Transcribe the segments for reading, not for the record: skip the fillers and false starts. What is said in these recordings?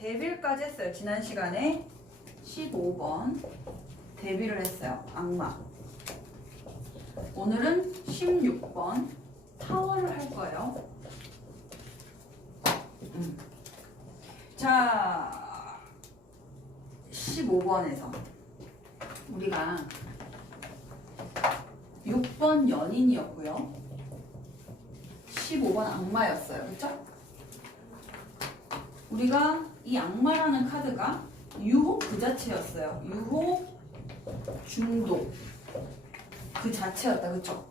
데빌까지 했어요. 지난 시간에 15번 데빌을 했어요. 악마. 오늘은 16번 타워를 할 거예요. 자, 15번에서 우리가 6번 연인이었고요. 15번 악마였어요. 그쵸? 우리가 이 악마라는 카드가 유혹 그 자체였어요. 유혹, 중독 그 자체였다. 그쵸?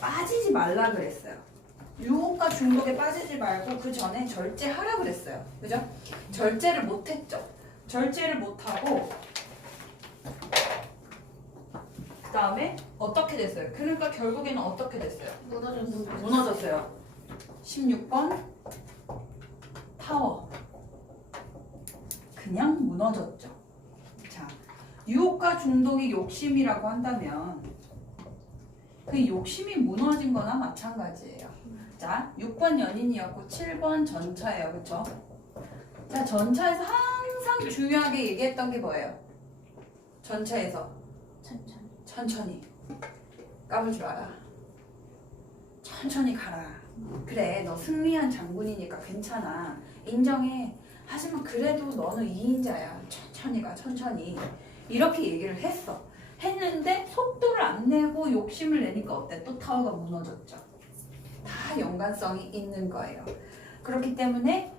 빠지지 말라 그랬어요. 유혹과 중독에 빠지지 말고 그 전에 절제하라 그랬어요. 그죠? 절제를 못했죠. 절제를 못하고 그 다음에 어떻게 됐어요? 그러니까 결국에는 어떻게 됐어요? 무너졌어요. 16번 타워. 그냥 무너졌죠. 자, 유혹과 중독이 욕심이라고 한다면 그 욕심이 무너진 거나 마찬가지예요. 자, 6번 연인이었고 7번 전차예요. 그쵸? 자, 전차에서 항상 중요하게 얘기했던 게 뭐예요? 전차에서 천천히 까불지 마라. 천천히 가라. 그래, 너 승리한 장군이니까 괜찮아. 인정해. 하지만 그래도 너는 2인자야. 천천히 가, 천천히. 이렇게 얘기를 했는데 속도를 안 내고 욕심을 내니까 어때? 또 타워가 무너졌죠. 다 연관성이 있는 거예요. 그렇기 때문에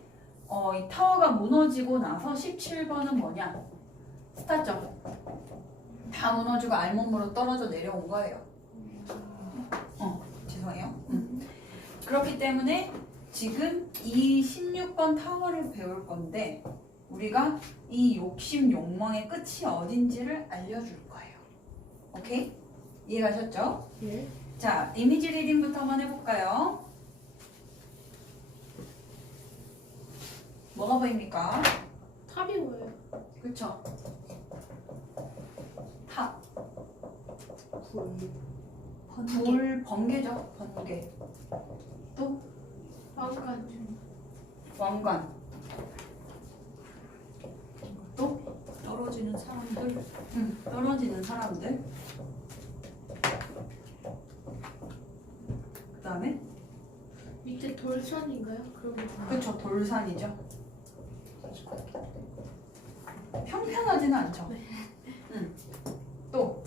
이 타워가 무너지고 나서 17번은 뭐냐? 스타점. 다 무너지고 알몸으로 떨어져 내려온 거예요. 죄송해요. 그렇기 때문에 지금 이 16번 타워를 배울 건데 우리가 이 욕심, 욕망의 끝이 어딘지를 알려줄 거예요. 오케이? 이해가셨죠? 네. 자, 이미지 리딩부터 한번 해볼까요? 뭐가 보입니까? 탑이 뭐예요? 그쵸? 탑. 불, 번개죠? 번개. 또 왕관. 또 떨어지는 사람들. 떨어지는 사람들. 그 다음에 밑에 돌산인가요? 그런 거. 그쵸, 돌산이죠. 평평하지는 않죠. 네. 또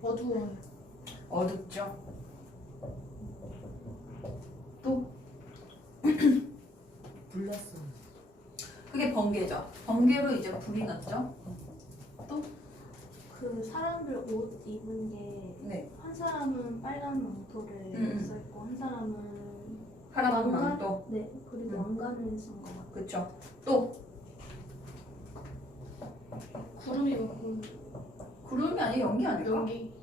어두워요. 어둡죠. 또 불났어. 그게 번개죠. 번개로 이제 불이 났죠. 그 사람들 옷 입은 게 네, 한 사람은 빨간 망토를 써있고 한 사람은 파란 왕관? 망토. 네 그리고 왕관을 쓴 것 같아요. 그쵸. 또 구름이 많고 구름이 아니라 연기 아닐까? 연기.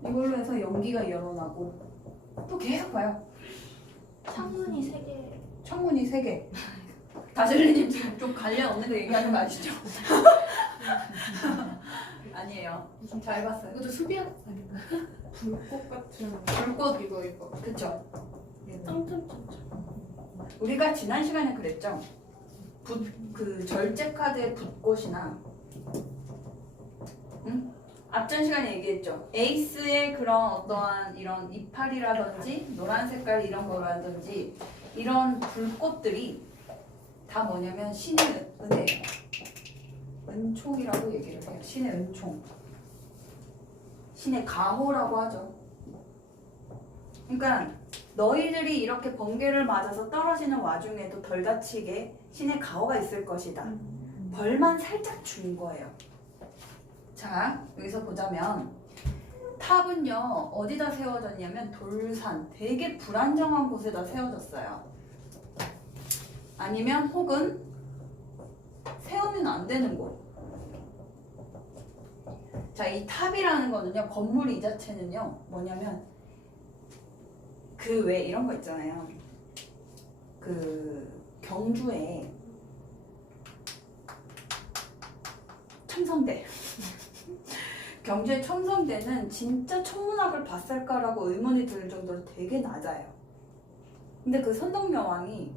이걸로 해서 연기가 일어나고 또 계속 봐요. 창문이 3개. 창문이 3개. 다슬리님 지금 좀 관련 없는 거 얘기하는 거 아시죠? 아니에요. 잘 봤어요. 이것도 수비한 아닌가? 불꽃 같은. 불꽃. 이거. 그쵸. 짱짱짱짱. 우리가 지난 시간에 그랬죠. 그 절제 카드의 붓꽃이나 앞전 시간에 얘기했죠. 에이스의 그런 어떠한 이런 이파리라든지 노란 색깔 이런 거라든지 이런 불꽃들이 다 뭐냐면 신의 은혜예요. 은총이라고 얘기를 해요. 신의 은총. 신의 가호라고 하죠. 그러니까 너희들이 이렇게 번개를 맞아서 떨어지는 와중에도 덜 다치게 신의 가호가 있을 것이다. 벌만 살짝 준 거예요. 자, 여기서 보자면 탑은요 어디다 세워졌냐면 돌산, 되게 불안정한 곳에다 세워졌어요. 아니면 혹은 세우면 안 되는 곳. 자, 이 탑이라는 거는요, 건물 이 자체는요 뭐냐면 그 왜 이런 거 있잖아요. 그 경주에 첨성대. 경주의 첨성대는 진짜 천문학을 봤을까라고 의문이 들 정도로 되게 낮아요. 근데 그 선덕여왕이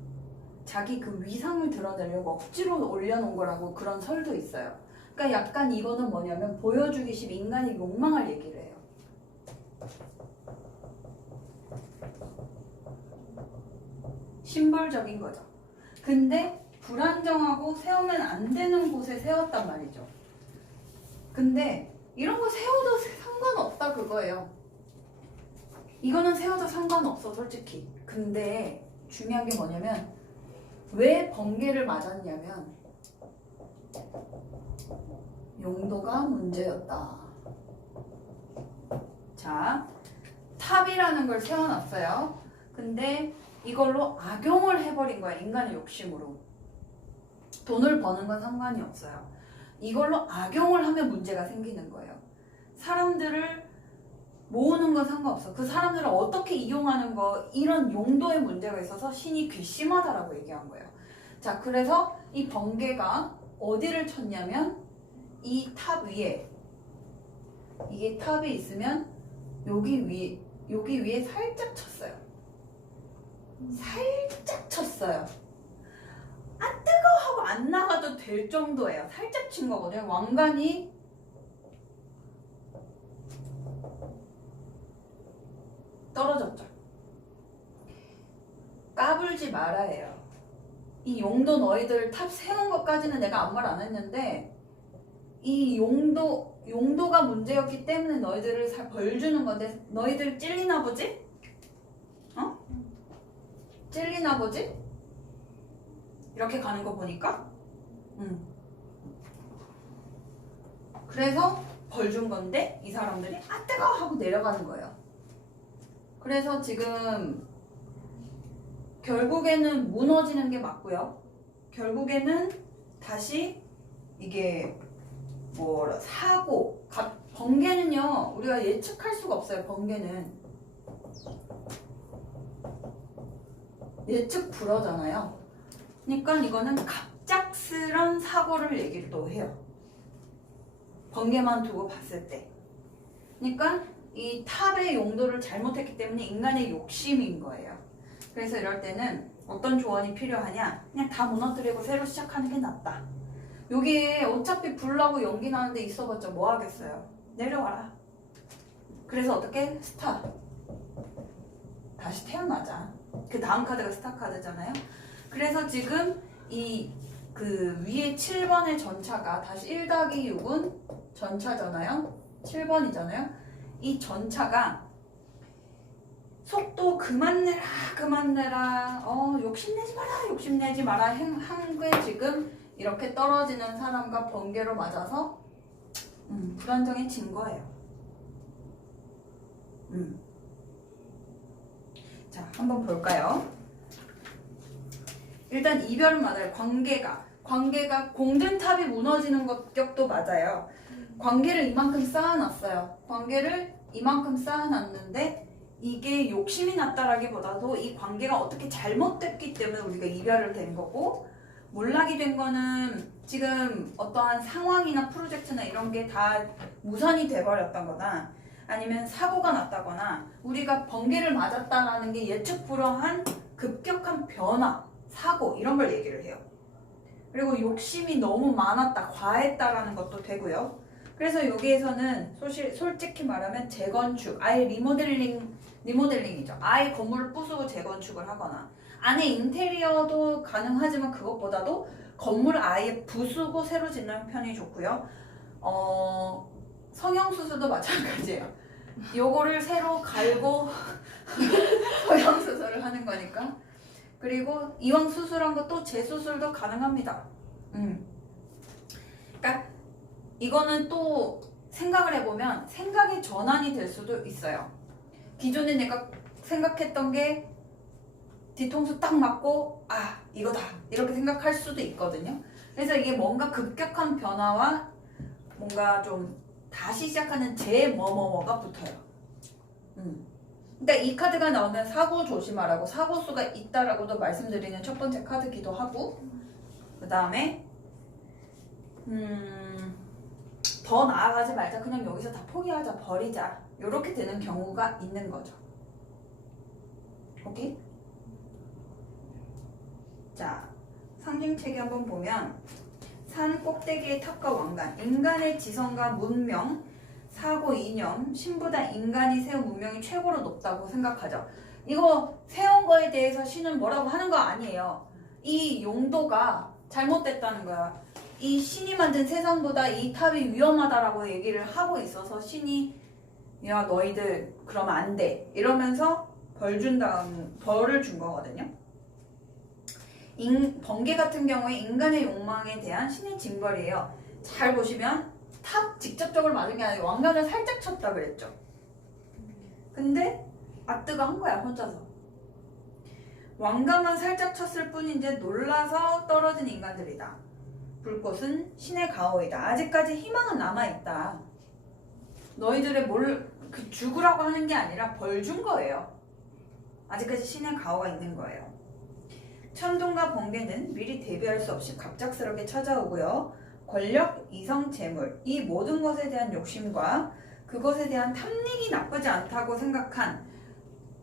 자기 그 위상을 드러내려고 억지로 올려놓은 거라고 그런 설도 있어요. 그러니까 약간 이거는 뭐냐면 보여주기식 인간이 욕망할 얘기를 해요. 심벌적인 거죠. 근데 불안정하고 세우면 안 되는 곳에 세웠단 말이죠. 근데 이런 거 세워도 상관없다 그거예요. 이거는 세워도 상관없어 솔직히. 근데 중요한 게 뭐냐면 왜 번개를 맞았냐면 용도가 문제였다. 자, 탑이라는 걸 세워놨어요. 근데 이걸로 악용을 해버린 거야. 인간의 욕심으로. 돈을 버는 건 상관이 없어요. 이걸로 악용을 하면 문제가 생기는 거예요. 사람들을 모으는 건 상관없어. 그 사람들을 어떻게 이용하는 거 이런 용도의 문제가 있어서 신이 괘씸하다라고 얘기한 거예요. 자, 그래서 이 번개가 어디를 쳤냐면 이 탑 위에, 이게 탑이 있으면 여기 위에 살짝 쳤어요. 살짝 쳤어요. 아 뜨거워 하고 안 나가도 될 정도예요. 살짝 친 거거든요. 왕관이 떨어졌죠. 까불지 말아요. 이 용도 너희들 탑 세운 것까지는 내가 아무 말 안 했는데 이 용도가 문제였기 때문에 너희들을 벌 주는 건데 너희들 찔리나 보지? 어? 찔리나 보지? 이렇게 가는 거 보니까 그래서 벌 준 건데 이 사람들이 아 뜨거워 하고 내려가는 거예요. 그래서 지금 결국에는 무너지는 게 맞고요. 결국에는 다시 이게 사고 번개는요 우리가 예측할 수가 없어요. 번개는 예측 불허잖아요. 그러니까 이거는 갑작스런 사고를 얘기를 또 해요. 번개만 두고 봤을 때. 그러니까 이 탑의 용도를 잘못했기 때문에 인간의 욕심인 거예요. 그래서 이럴 때는 어떤 조언이 필요하냐? 그냥 다 무너뜨리고 새로 시작하는 게 낫다. 여기에 어차피 불나고 연기 나는데 있어봤자 뭐 하겠어요? 내려와라. 그래서 어떻게? 스타. 다시 태어나자. 그 다음 카드가 스타 카드잖아요. 그래서 지금 그 위에 7번의 전차가 다시 1-6은 전차잖아요. 7번이잖아요. 이 전차가 속도 그만 내라 욕심내지 마라 한 게 지금 이렇게 떨어지는 사람과 번개로 맞아서 불안정해진 거예요. 자, 한번 볼까요? 일단 이별은 맞아요. 관계가 공든탑이 무너지는 격도 맞아요. 관계를 이만큼 쌓아놨어요. 관계를 이만큼 쌓아놨는데 이게 욕심이 났다라기보다도 이 관계가 어떻게 잘못됐기 때문에 우리가 이별을 된 거고, 몰락이 된 거는 지금 어떠한 상황이나 프로젝트나 이런 게 다 무산이 돼버렸던 거나 아니면 사고가 났다거나 우리가 번개를 맞았다라는 게 예측 불허한 급격한 변화, 사고 이런 걸 얘기를 해요. 그리고 욕심이 너무 많았다, 과했다라는 것도 되고요. 그래서 여기에서는 솔직히 말하면 재건축, 아예 리모델링이죠. 아예 건물을 부수고 재건축을 하거나 안에 인테리어도 가능하지만 그것보다도 건물을 아예 부수고 새로 짓는 편이 좋고요. 성형수술도 마찬가지예요. 요거를 새로 갈고 성형수술을 하는 거니까. 그리고 이왕 수술한 것도 재수술도 가능합니다. 그러니까 이거는 또 생각을 해보면 생각의 전환이 될 수도 있어요. 기존에 내가 생각했던 게 뒤통수 딱 맞고 아 이거다 이렇게 생각할 수도 있거든요. 그래서 이게 뭔가 급격한 변화와 뭔가 좀 다시 시작하는 뭐뭐뭐가 붙어요. 그러니까 이 카드가 나오면 사고 조심하라고, 사고수가 있다라고도 말씀드리는 첫 번째 카드기도 하고, 그 다음에 더 나아가지 말자, 그냥 여기서 다 포기하자, 버리자, 이렇게 되는 경우가 있는 거죠. 오케이? 상징책에 한번 보면 산 꼭대기의 탑과 왕관, 인간의 지성과 문명, 사고, 이념, 신보다 인간이 세운 문명이 최고로 높다고 생각하죠. 이거 세운 거에 대해서 신은 뭐라고 하는 거 아니에요. 이 용도가 잘못됐다는 거야. 이 신이 만든 세상보다 이 탑이 위험하다라고 얘기를 하고 있어서 신이 야 너희들 그러면 안 돼 이러면서 벌을 준 거거든요. 번개 같은 경우에 인간의 욕망에 대한 신의 징벌이에요. 잘 보시면 탑 직접적으로 맞은 게 아니라 왕관을 살짝 쳤다 그랬죠. 근데 아뜨가 한 거야 혼자서. 왕관만 살짝 쳤을 뿐인지 놀라서 떨어진 인간들이다. 불꽃은 신의 가호이다. 아직까지 희망은 남아있다. 너희들의 죽으라고 하는 게 아니라 벌 준 거예요. 아직까지 신의 가호가 있는 거예요. 천둥과 번개는 미리 대비할 수 없이 갑작스럽게 찾아오고요. 권력, 이성, 재물 이 모든 것에 대한 욕심과 그것에 대한 탐닉이 나쁘지 않다고 생각한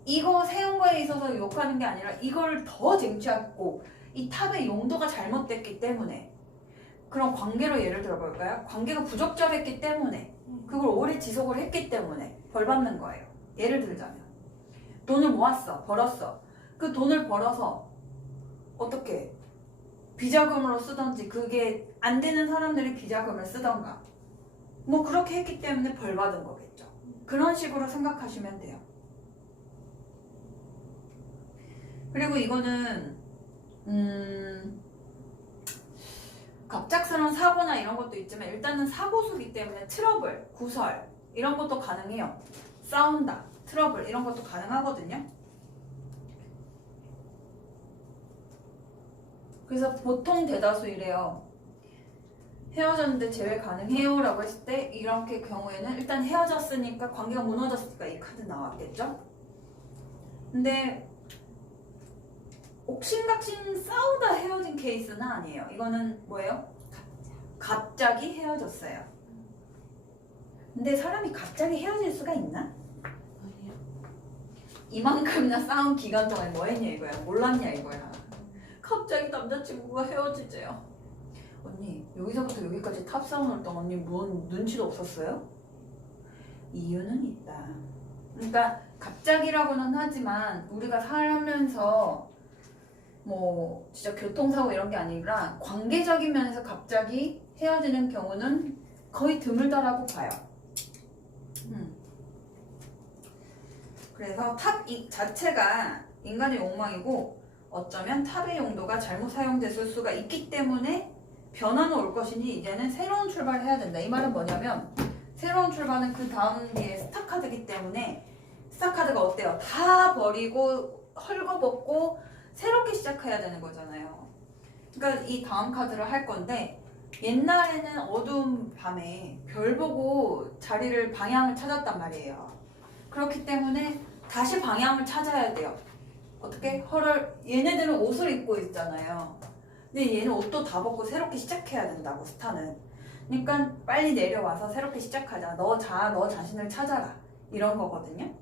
이거 세운 거에 있어서 욕하는 게 아니라 이걸 더 쟁취하고 이 탑의 용도가 잘못됐기 때문에 그런 관계로 예를 들어볼까요? 관계가 부적절했기 때문에 그걸 오래 지속을 했기 때문에 벌 받는 거예요. 예를 들자면 돈을 모았어. 벌었어. 그 돈을 벌어서 어떻게 비자금으로 쓰던지 그게 안 되는 사람들이 비자금을 쓰던가 뭐 그렇게 했기 때문에 벌 받은 거겠죠. 그런 식으로 생각하시면 돼요. 그리고 이거는 갑작스러운 사고나 이런 것도 있지만 일단은 사고수기 때문에 트러블, 구설 이런 것도 가능해요. 싸운다, 트러블 이런 것도 가능하거든요. 그래서 보통 대다수 이래요. 헤어졌는데 재회 가능해요? 라고 했을 때 이렇게 경우에는 일단 헤어졌으니까 관계가 무너졌으니까 이 카드 나왔겠죠? 근데 옥신각신 싸우다 헤어진 케이스는 아니에요. 이거는 뭐예요? 갑자기 헤어졌어요. 근데 사람이 갑자기 헤어질 수가 있나? 아니요. 이만큼이나 싸운 기간 동안 뭐 했냐 이거야. 몰랐냐 이거야. 갑자기 남자친구가 헤어지재요. 언니 여기서부터 여기까지 탑싸움을 했던 언니 뭔 눈치도 없었어요? 이유는 있다. 그러니까 갑자기라고는 하지만 우리가 살면서 뭐 진짜 교통사고 이런 게 아니라 관계적인 면에서 갑자기 헤어지는 경우는 거의 드물다라고 봐요. 그래서 탑 자체가 인간의 욕망이고 어쩌면 탑의 용도가 잘못 사용됐을 수가 있기 때문에 변화는 올 것이니 이제는 새로운 출발을 해야 된다. 이 말은 뭐냐면 새로운 출발은 그 다음 뒤에 스타카드이기 때문에 스타카드가 어때요? 다 버리고 헐거벗고 새롭게 시작해야 되는 거잖아요. 그러니까 이 다음 카드를 할 건데 옛날에는 어두운 밤에 별 보고 자리를 방향을 찾았단 말이에요. 그렇기 때문에 다시 방향을 찾아야 돼요. 어떻게? 얘네들은 옷을 입고 있잖아요. 근데 얘는 옷도 다 벗고 새롭게 시작해야 된다고 스타는. 그러니까 빨리 내려와서 새롭게 시작하자. 너 자신을 찾아라. 이런 거거든요.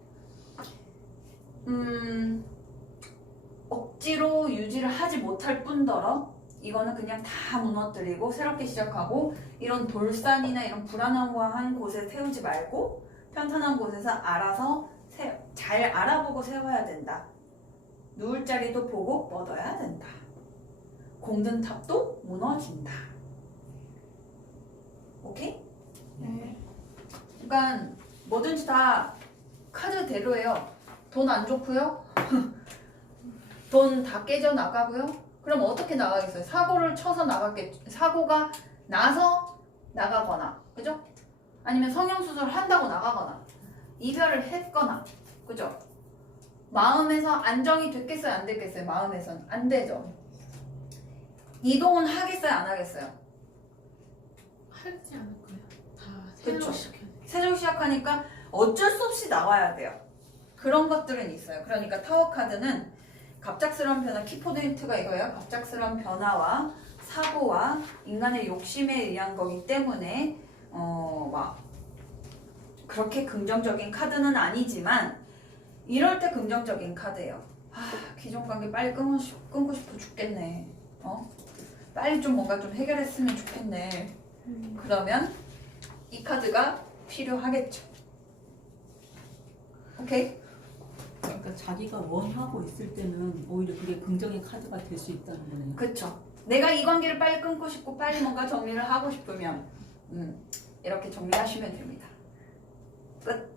억지로 유지를 하지 못할 뿐더러 이거는 그냥 다 무너뜨리고 새롭게 시작하고 이런 돌산이나 이런 불안한 곳에 세우지 말고 편탄한 곳에서 알아서 잘 알아보고 세워야 된다. 누울 자리도 보고 뻗어야 된다. 공든 탑도 무너진다. 오케이? 네. 그러니까 뭐든지 다 카드대로예요. 돈 안 좋고요. 돈 다 깨져 나가고요. 그럼 어떻게 나가겠어요? 사고를 쳐서 사고가 나서 나가거나, 그죠? 아니면 성형수술을 한다고 나가거나, 이별을 했거나, 그죠? 마음에서 안정이 됐겠어요? 안 됐겠어요? 마음에선 안 되죠. 이동은 하겠어요? 안 하겠어요? 하지 않을 거예요. 다 그쵸. 새로 시켜야 돼. 새로 시작하니까 어쩔 수 없이 나와야 돼요. 그런 것들은 있어요. 그러니까 타워 카드는 갑작스러운 변화, 키포인트가 이거예요. 갑작스러운 변화와 사고와 인간의 욕심에 의한 거기 때문에 막 그렇게 긍정적인 카드는 아니지만 이럴 때 긍정적인 카드예요. 기존 관계 빨리 끊고 싶어 죽겠네. 빨리 좀 뭔가 좀 해결했으면 좋겠네. 그러면 이 카드가 필요하겠죠. 오케이? 그러니까 자기가 원하고 있을 때는 오히려 그게 긍정의 카드가 될 수 있다는 거네요. 그쵸. 내가 이 관계를 빨리 끊고 싶고 빨리 뭔가 정리를 하고 싶으면 이렇게 정리하시면 됩니다. 끝.